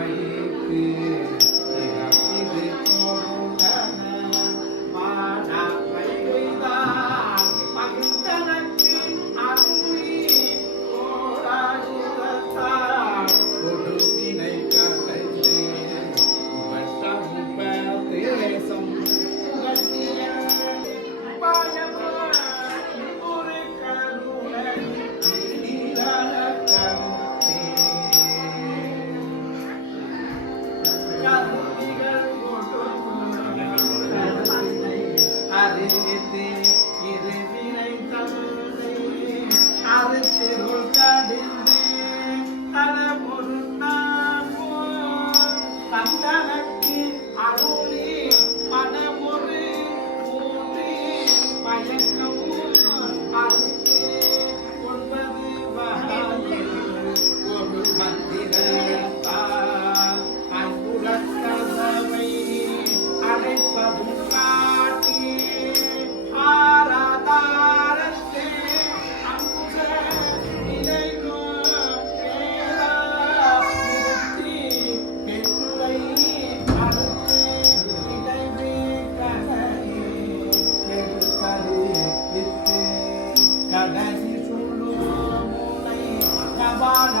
வைத்து 나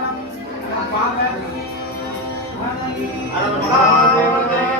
Bhagavan, Bhagavan, Bhagavan, Bhagavan, Bhagavan, Bhagavan,